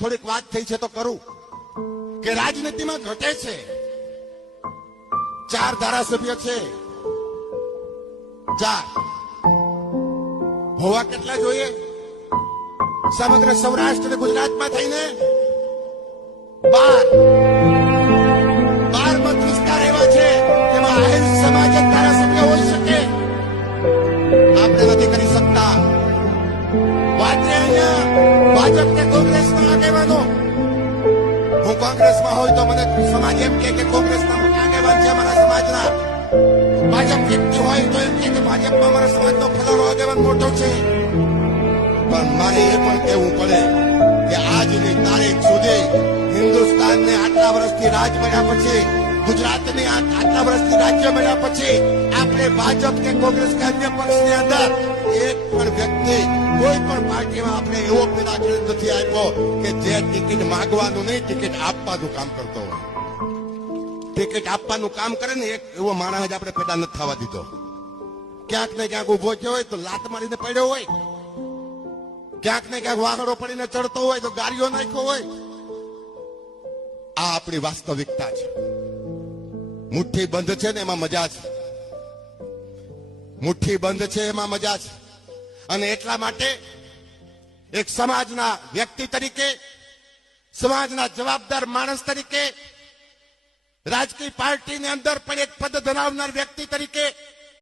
થોડીક વાત થઈ છે તો કરું કે રાજનીતિમાં ઘટે છે 4 ધારાસભ્ય છે 4 હોવા કેટલા જોઈએ સમગ્ર સૌરાષ્ટ્ર અને ગુજરાતમાં થઈને 12 મત વિસ્તાર એવા છે જેમાં આહિર સમાજ જ ધારાસભ્ય હોઈ શકે આપણે નથી કરી શકતા વાત છે અહીંયા ભાજપ કે કોંગ્રેસના આગેવાનો હું કોંગ્રેસમાં હોય તો મને સમાજ એમ કે કોંગ્રેસના આગેવાન છે અમારા સમાજના ભાજપ વ્યક્તિ હોય તો એમ કે ભાજપમાં અમારા સમાજનો ફલાણો આગેવાન મોટો છે પણ મારે એ પણ કહેવું પડે કે આજની તારીખ સુધી હિન્દુસ્તાનને આટલા વર્ષથી રાજ મળ્યા પછી ગુજરાતને આટલા વર્ષથી રાજ્ય મળ્યા પછી આપણે ભાજપ કે કોંગ્રેસ કે અન્ય પક્ષની અંદર એક પણ વ્યક્તિ કોઈ પણ પાર્ટીમાં આપણે એવો પેદા નથી આપ્યો કે જે ટિકિટ માંગવાનું નહીં ટિકિટ આપવાનું કામ કરતો હોય ટિકિટ આપવાનું કામ કરે ને એક એવો માણસ જ આપણે પેદા નથી થવા દીધો ક્યાંક ને ક્યાંક ઉભો થયો હોય તો લાત મારીને પડ્યો હોય ક્યાંક ને ક્યાંક વાગડો પડીને ચડતો હોય તો ગાડીઓ નાખ્યો હોય આ આપણી વાસ્તવિકતા છે મુઠ્ઠી બંધ છે ને એમાં મજા છે મુઠ્ઠી બંધ છે એમાં મજા છે અને એટલા માટે એક સમાજના વ્યક્તિ તરીકે સમાજના જવાબદાર માણસ તરીકે રાજકીય પાર્ટીની અંદર પણ એક પદ ધરાવનાર વ્યક્તિ તરીકે